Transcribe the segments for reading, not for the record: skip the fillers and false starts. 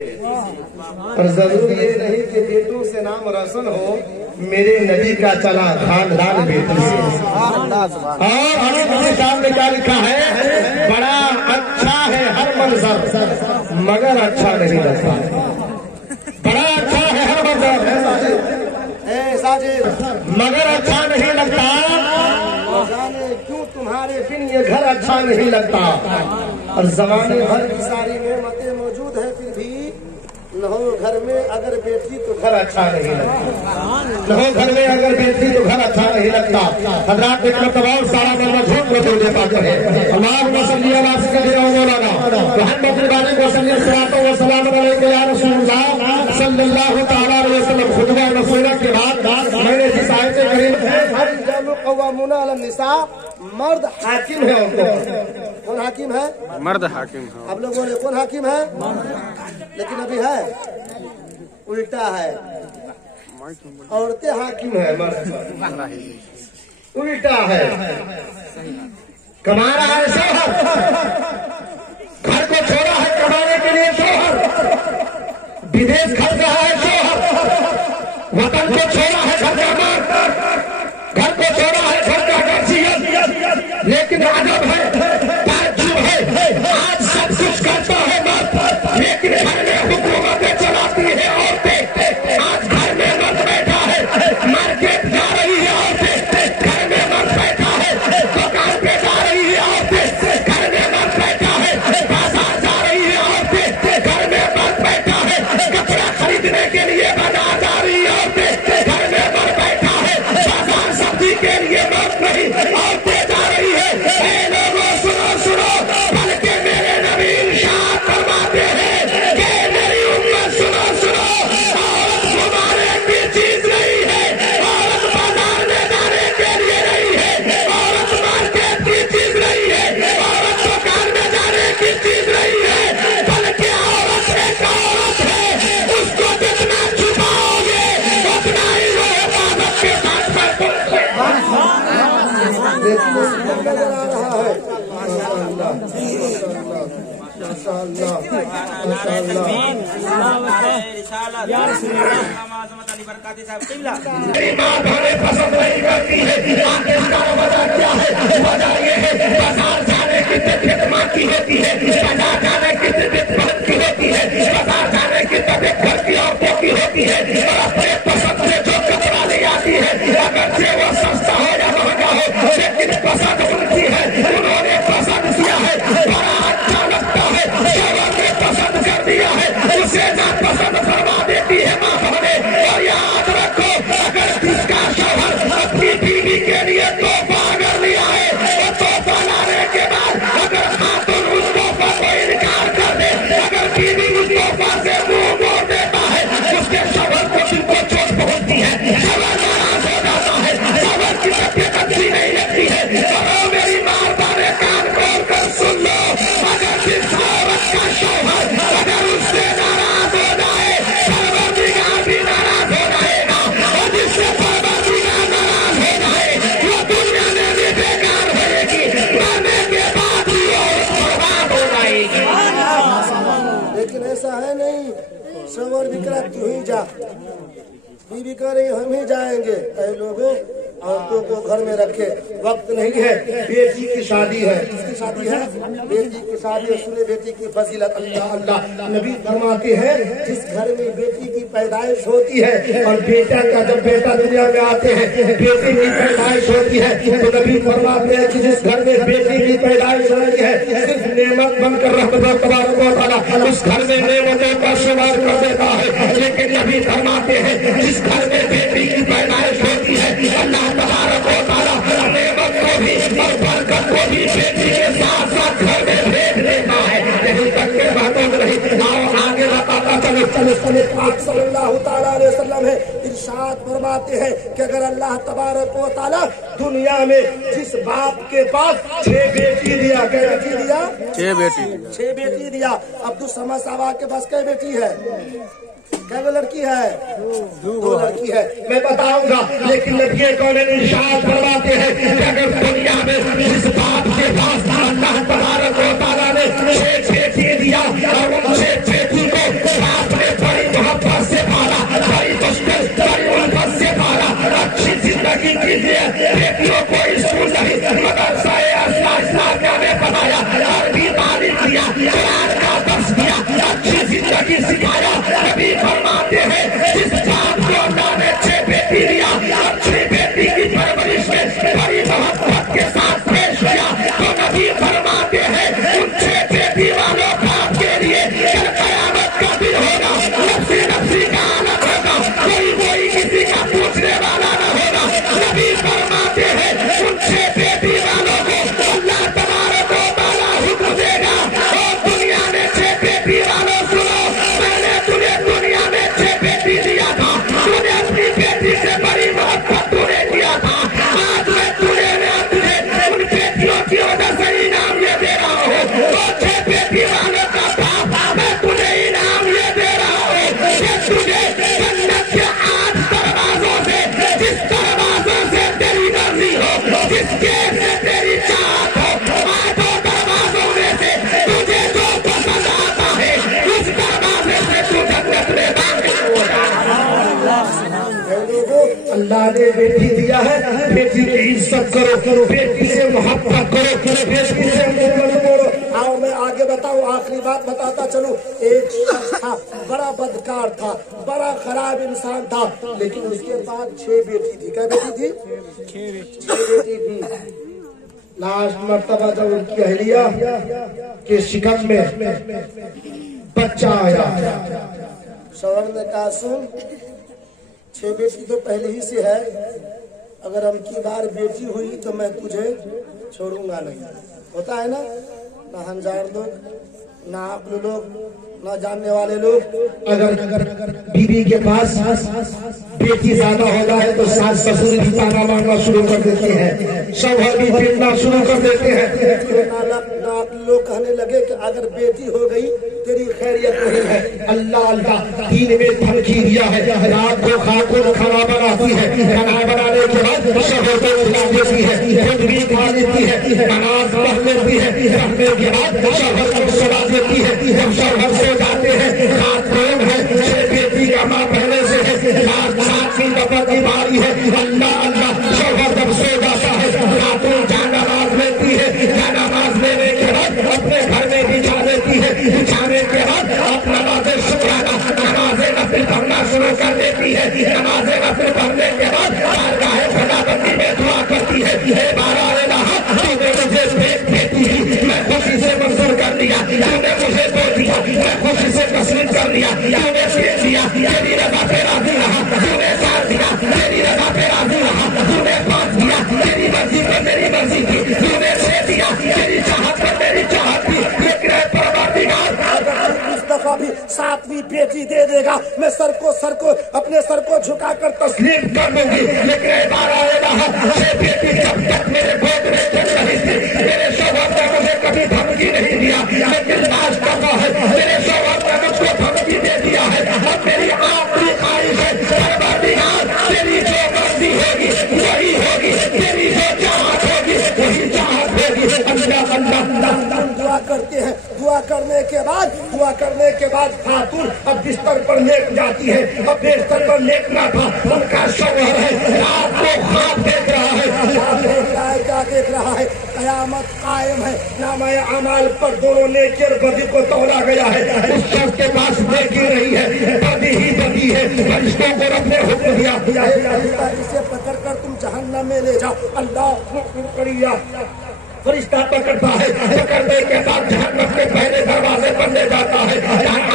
اور ضرور یہ نہیں کہ بیٹوں سے نام روشن ہو، میرے نبی کا چلا خاندان بیٹوں سے۔ اور کتاب میں کیا لکھا ہے؟ بڑا اچھا ہے ہر منظر مگر اچھا نہیں لگتا۔ بڑا اچھا ہے ہر منظر مگر اچھا نہیں لگتا، جانے کیوں تمہارے بن یہ گھر اچھا نہیں لگتا۔ اور زمانے بھر کی ساری نعمتیں موجود ہیں، پھر بھی نہ ہو گھر میں اگر بیٹی تو گھر اچھا نہیں لگتا، نہ ہو گھر میں اگر بیٹی تو گھر اچھا نہیں لگتا۔ حضرات ایک مرتبہ سارا مرمہ جھوٹ رسول دے پاتے ہیں۔ اللہم صلی اللہ علیہ وسلم محمد ربانی کو صلی اللہ وسلم علیہ یا رسول اللہ صلی اللہ تعالیٰ علیہ وسلم۔ خطبہ رسولہ کے بعد میں نے جس آیت کریم الرجال قوامون علی النساء، مرد حاکم ہے عورتوں۔ کون حاکم ہے؟ مرد حاکم ہے۔ اب لوگ بولے کون حاکم ہے؟ لیکن ابھی ہے الٹا ہے، عورتیں حاکم ہے، مرد الٹا ہے۔ کما رہا ہے شوہر، گھر کو چھوڑا ہے کمانے کے لیے شوہر، بدیش کھڑ رہا ہے شوہر، وطن کو چھوڑا ہے گھر کا مال، گھر کو چھوڑا ہے گھر کا حیثیت، لیکن عجب ہے تعجب ہے آج سب کچھ کرتا ہے مرد، لیکن گھر میں حکومتیں چلاتی ہے عورتیں۔ آج گھر میں مرد بیٹھا ہے، مارکیٹ جا رہی ہے عورتیں، گھر میں مرد بیٹھا ہے، دکان پہ جا رہی ہے عورتیں، گھر میں مرد بیٹھا ہے، بازار جا رہی ہے عورتیں، گھر میں مرد بیٹھا ہے، کپڑا خریدنے کے لیے بازار جا رہی ہے عورتیں، گھر میں مرد بیٹھا ہے، بازار سبزی کے لیے مرد نہیں عورتیں جا رہی ہے۔ اے لوگوں سنو سنو، بلکہ میرے نبی ارشاد فرماتے ہیں کہ میری امت سنو سنو، عورت گھمانے کی چیز نہیں ہے، عورت بازار میں جانے کے لیے نہیں ہے، عورت مارکیٹ کی چیز نہیں ہے، عورت دکان میں جانے کی چیز نہیں ہے، بلکہ عورت ایک عورت ہے، اس کو جتنا چھپاؤ گے اتنا ہی وہ حفاظت کے ساتھ ماں ہمیں پسند نہیں کرتی ہے، آخر اس کا وجہ کیا ہے؟ وجہ یہ ہے بازار جانے کی طبیعت ماں کی ہوتی ہے، بازار جانے کی طبیعت بہن کی ہوتی ہے، بازار جانے کی طبیعت گھر کی عورتوں کی ہوتی ہے، اور اپنے پسند سے جو کپڑا لے آتی ہے اگرچہ وہ سستا ہو یا مہنگا ہو، لیکن پسند ان کی ہے، انہوں نے پسند کیا ہے، بڑا اچھا لگتا ہے، شوہر نے پسند کر دیا ہے، اسے ناپسند فرما دیتی ہے ماں بہنیں۔ اور یاد رکھو اگر جس کا شوہر اپنی بیوی کے لیے تحفہ اگر لیا ہے، وہ تحفہ لانے کے بعد اگر خاتون اس تحفہ کو انکار کر دے، اگر بیوی اس تحفہ سے منہ موڑ دیتا ہے، اس کے شوہر کو دل کو چوٹ پہنچتی ہے، شوہر ناراض ہو جاتا ہے، شوہر کی طبیعت اچھی نہیں لگتی ہے۔ اور میری ماں بانے کان کھول کر سن لو، اگر جس عورت کا شوہر اگر اس سے ناراض ہو جائے، پروردگار بھی ناراض ہو جائے گا، اور جس سے پروردگار ناراض ہو جائے وہ دنیا میں بھی بیکار ہوئے گی، مرنے کے بعد بھی عورت برباد ہو جائے گی۔ لیکن ایسا ہے نہیں، شوہر بھی کرا تو ہی جا، بیوی کہہ رہی ہم ہی جائیں گے۔ اے لوگوں عورتوں کو گھر میں رکھے، وقت نہیں ہے، بیٹی کی شادی ہے۔ کس کی شادی ہے؟ بیٹی کی شادی ہے۔ سنے بیٹی کی فضیلت، اللہ اللہ نبی فرماتے ہیں جس گھر میں بیٹی کی پیدائش ہوتی ہے، اور بیٹا کا جب بیٹا دنیا میں آتے ہیں بیٹی کی پیدائش ہوتی ہے، تو نبی فرماتے ہیں کہ جس گھر میں بیٹی کی پیدائش ہوتی ہے صرف نعمت بن کر رحمت تبارک و تعالیٰ اس گھر میں نعمتوں کا شمار کر دیتا ہے۔ لیکن نبی فرماتے ہیں جس گھر میں بیٹی کی پیدائش ہوتی ہے اللہ تبارک و تعالیٰ نعمت کو بھی اور برکت کو بھی بیٹی کے ساتھ ساتھ گھر میں بھیج دیتا ہے۔ یہیں تک کے باتوں میں نہیں، آؤ آگے بتاتا چلو چلو پاک صلی اللہ تعالیٰ علیہ وسلم ہے ارشاد فرماتے ہیں کہ اگر اللہ تبارک و تعالیٰ دنیا میں جس باپ کے پاس 6 بیٹی دیا، کیا بیٹی دیا؟ 6 بیٹی دیا۔ عبد الصمد صاحب کے پاس کیا بیٹی ہے؟ کیا لڑکی ہے؟ 2 لڑکی ہے۔ میں بتاؤں گا، لیکن نبی کون ارشاد فرماتے ہیں کہ اگر دنیا میں جس باپ کے پاس اللہ تبارک و تعالیٰ نے 6 بیٹی دیا اور ان 6 بیٹی کو की सिखाया। नबी फरमाते हैं जिस जात को अल्लाह ने 6 बेटी दिया, अच्छी बेटी की परवरिश में बड़ी मोहब्बत के साथ पेश किया, तो नबी फरमाते हैं उन 6 बेटी वालों का आपके लिए कल कयामत का दिन होगा। नफ्सी नफ्सी का आलम होगा, कोई किसी का पूछने वाला न होगा। नबी फरमाते हैं उन 6 बेटी वालों को अल्लाह तबारक व तआला हुक्म देगा, और दुनिया में 6 बेटी वालों सुनो, मैंने तुझे दुनिया में 6 बेटी दिया था, तूने अपनी बेटी से बड़ी मोहब्बत तूने किया था, आज मैं तुझे उन बेटियों की वजह से इनाम ये दे रहा हूँ। तो 6 बेटी वालों का बाप मैं तुझे इनाम ये दे रहा हूँ कि तुझे जन्नत के 8 दरवाजों से, जिस दरवाजों से तेरी मर्जी हो, जिस गेट से तेरी चाहत हो, 8 दरवाजों में से तुझे जो पसंद आता है उस दरवाजे से तू जन्नत में दाखिल हो जाएगा। अल्लाह ने बेटी दिया है, बेटी की इज्जत करो, बेटी से मोहब्बत करो, बेटी से बोलो। आओ मैं आगे बताऊं, आखिरी बात बताता चलूं। एक था, बड़ा बदकार था, बड़ा खराब इंसान था, लेकिन उसके पास 6 बेटी थी। क्या बेटी थी? 6 बेटी थी। लास्ट मर्तबा जब उनकी अहलिया के शिकम में बच्चा आया, शौहर ने कहा सुन, 6 बेटी तो पहले ही से है, अगर हम की बार बेटी हुई तो मैं तुझे छोड़ूंगा नहीं। होता है ना अनजान लोग, ना अक्ल लोग, ना जानने वाले लोग, अगर बीवी के पास बेटी ज्यादा हो जाए तो सास ससुर भी ताना मारना शुरू कर देते हैं, शौहर भी पीटना शुरू कर देते हैं। लोग कहने लगे कि अगर बेटी हो गई तेरी खैरियत नहीं है। अल्लाह अल्लाह दीन में धमकी दिया है, रात को खाकुन खाना बनाती है, खाना बनाने के बाद शौहर को खिला देती है, खुद भी खा लेती है, नमाज पढ़ लेती है, पढ़ने के बाद शौहर को सुला देती है। जब शौहर सो जाते हैं, रात प्रेम है, 6 बेटी का माँ पहले से है, रात 7वीं दफा की बारी है। अल्लाह अल्लाह शौहर जब सो जाता है, खातून जा नमाज लेती है, जा नमाज लेने के बाद अपने घर में बिछा देती है, बिछाने के बाद आप नमाज़े शुक्राना, नमाज़े नफिल पढ़ना शुरू कर देती है। नमाज़े नफिल पढ़ने के बाद बारगाह खुदाबंदी में दुआ करती है, हे बारगाह इलाहा, तूने मुझे बेटी दी, मैं खुशी से मंजूर कर लिया, तूने मुझे दे दिया, मैं खुशी से तस्लीम कर लिया, तूने दे दिया, तेरी रज़ा पे राज़ी रहा, तूने साथ दिया, तेरी रज़ा पे राज़ी रहा, तूने 5 दिया, तेरी मर्जी पे मेरी मर्जी थी, तूने 6 दिया, तेरी चाहत पे मेरी चाहत थी। लेकिन परवरदिगार अगर इस दफा भी 7वीं बेटी दे देगा, मैं सर को अपने सर को झुकाकर तस्लीम कर दूंगी। लेकिन 6 बेटी जब तक मेरे गोद में चल रही थी, मेरे शौहर ने मुझे कभी धमकी नहीं दिया, लेकिन आज दफा है मेरे शौहर ने मुझको धमकी दे दिया है। अब मेरी आखिरी ख्वाहिश है, परवरदिगार तेरी जो मर्जी होगी वही होगी, तेरी जो चाहत होगी वही चाहत होगी। अल्लाह अल्लाह दुआ करते हैं, दुआ करने के बाद खातून अब बिस्तर पर लेट जाती है। अब बिस्तर पर लेटना था, उनका शौहर है, रात को ख्वाब देख रहा है, क्या देख रहा है? कयामत कायम है, नामा अमाल पर दोनों नेकी और बदी को तौला गया है। उस शख्स के पास नेकी नहीं है, बदी ही बदी है। फरिश्तों को रब ने हुक्म दिया, इसे पकड़कर तुम जहन्नम में ले जाओ। अल्लाह फरिश्ता पकड़ता है, पकड़ने के बाद जहन्नम के पहले दरवाजे पर ले जाता है।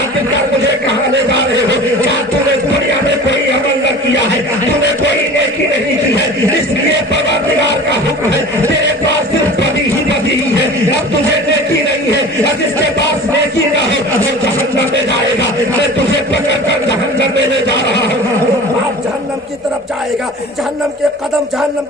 आखिरकार मुझे कहाँ ले जा रहे हो? क्या तूने दुनिया में कोई अमल न किया है? तूने कोई नेकी नहीं की है, इसलिए परवरदिगार का हुक्म है, तेरे पास सिर्फ बदी ही बदी ही है। अब तुझे नेकी नहीं है, अब जिसके पास नेकी न हो वो जहन्नम में जाएगा। मैं तुझे पकड़कर जहन्नम में ले जा रहा हूँ। आप जहन्नम की तरफ जाएगा, जहन्नम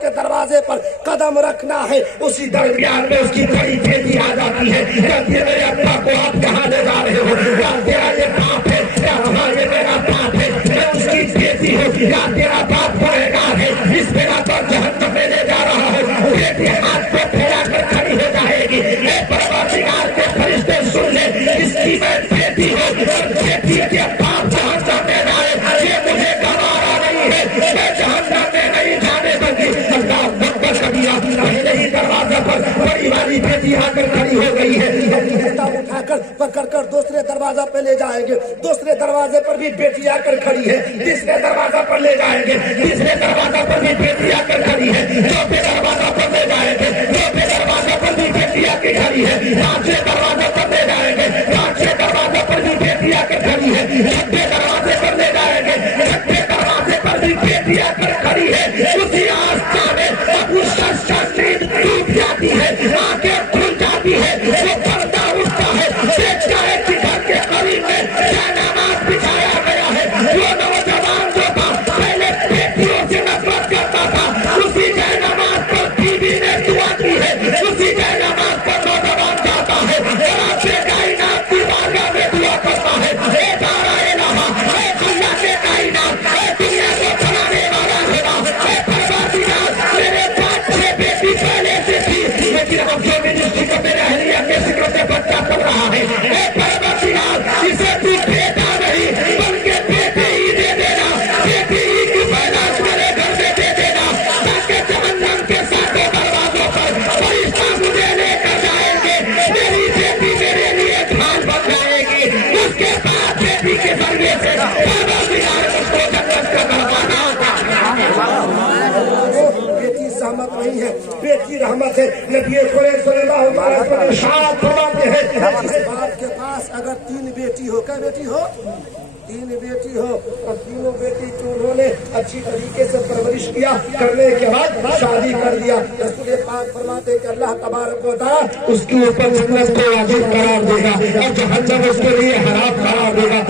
के दरवाजे पर कदम रखना है। उसी दरमियान में उसकी बड़ी बेटी आ जाती है, कहती है मेरे अब्बा को आप कहाँ ले जा रहे हो? क्या तेरा ये बाप है? क्या ये मेरा बाप है? मैं उसकी बेटी हूँ। क्या तेरा बाप गुनहगार है? इस बिना पर जहन्नम में ले जा रहा हूँ। बेटी हाथ को फैला कर खड़ी हो जाएगी। मैं परवरदिगार के फरिश्ते सुन ले, इसकी मैं बेटी हूँ, बेटी के बाप जहन्नम में जाए ये मुझे गवारा नहीं है, मैं जहन्नम में नहीं जाने दूंगी। अल्लाह अकबर कबीरा, पहले ही दरवाजा पर बड़ी वाली बेटी आकर खड़ी हो गई है। जूता उठाकर पकड़ कर दूसरे दरवाजा पे ले जाएंगे, दूसरे दरवाजे पर भी बेटी आकर खड़ी है, तीसरे दरवाजा पर ले जाएंगे, तीसरे दरवाजा पर भी बेटी आकर खड़ी है, चौथे दरवाजा पर ले जाएंगे, चौथे दरवाजा पर भी बेटी आकर खड़ी है, पांचवें दरवाजा पर ले जाएंगे, पांचवें दरवाजा पर भी बेटी आकर खड़ी है, छठे दरवाजे पर ले जाएंगे, छठे दरवाजे पर भी बेटी आकर खड़ी है। उसी आस्था में अब उसका नींद टूट जाती है, आंखें खुल जाती है, वो पर्दा उठता है, देखता है कि घर के करीब में क्या नमाज बिछाया गया है। वो नौजवान जो था पहले बेटियों से नफरत करता था, उसी जय नमाज पर बीवी ने दुआ की है, उसी जय नमाज पर नौजवान जाता है, आपसे कायनात की बारगाह में दुआ करता है, ए तारा इलाहा, ए अल्लाह के कायनात, ए दुनिया को बनाने वाला खुदा, ए परवरदिगार, मेरे 5-6 बेटी पहले से थी, लेकिन अब जो मिनिस्ट्री को मेरे अहलिया के जिक्र से बच्चा पढ़ रहा है, ए परवरदिगार, इसे तू बेटा नहीं बल्कि बेटी ही दे देना, बेटी ही की पैदाश मेरे घर में दे देना, ताकि जहन्नम के सातों दरवाजों पर फरिश्ता मुझे लेकर जाएंगे, मेरी बेटी मेरे लिए ढाल बन जाएगी, उसके बाद बेटी के जरिए से परवरदिगार मुझको जन्नत का दरवाजा बेटी सहमत नहीं है, बेटी रहमत है। नबी करीम सल्लल्लाहु अलैहि वसल्लम इरशाद फरमाते हैं, जिस बाप के पास अगर 3 बेटी हो, क्या बेटी हो, 3 बेटी हो, और तीनों बेटी को उन्होंने अच्छी तरीके से परवरिश किया, करने के बाद शादी कर दिया, रसूल पाक फरमाते कि अल्लाह तबारक व तआला उसके ऊपर जन्नत को वाजिब करार देगा और जहन्नम उसके लिए हराम करार देगा।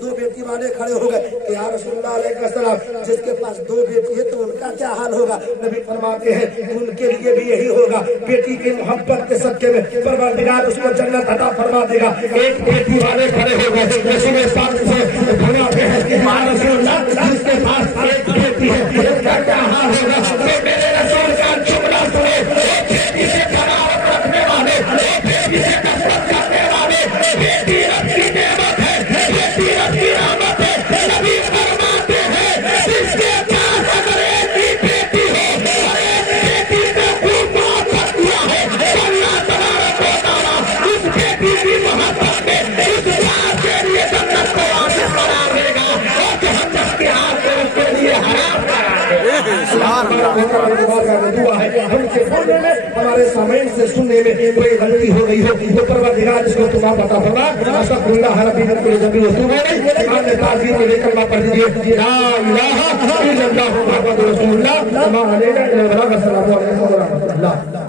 2 बेटी वाले खड़े हो गए कि या रसूलुल्लाह अलैहिस्सलाम, जिसके पास 2 बेटी है तो उनका क्या हाल होगा। नबी फरमाते हैं उनके लिए भी यही होगा, बेटी की मोहब्बत के सदके में परवरदिगार उसको जन्नत अता फरमा देगा। एक बेटी वाले खड़े हो गए, रसूल पाक से फरमाते हैं कि या रसूलल्लाह, जिसके पास एक बेटी है उसका क्या हाल होगा। तो मेरे रसूल का जुमला सुने, बेटी से करार रखने वाले, बेटी से नफरत करने वाले, बेटी रब की नेमत है, बेटी रब की रहमत है। नबी फरमाते हैं जिसके पास अगर एक ही बेटी हो और एक बेटी को खूब मोहब्बत किया है, अल्लाह तबारक व तआला उस बेटी की मोहब्बत में उस बाप के लिए जन्नत को वाजिब करार देगा और जहन्नम के हाथ में उसके लिए हराम करार देगा। दुआ है हमसे बोलने में, हमारे सामईन से सुनने में कोई गलती हो गई हो तो परवरदिगार इसको तुम पता फरमा। अस्तगफिरुल्लाह रब्बी मिन कुल्ली ज़ंबिन व तूबू अलैहि। ईमान ने ताज़ीम में लेकर कलमा पढ़ दीजिए, ला इलाहा इल्लल्लाहु मुहम्मदुर रसूलुल्लाह, मा अलैना इल्लल बलाग। अस्सलामु अलैकुम व रहमतुल्लाह।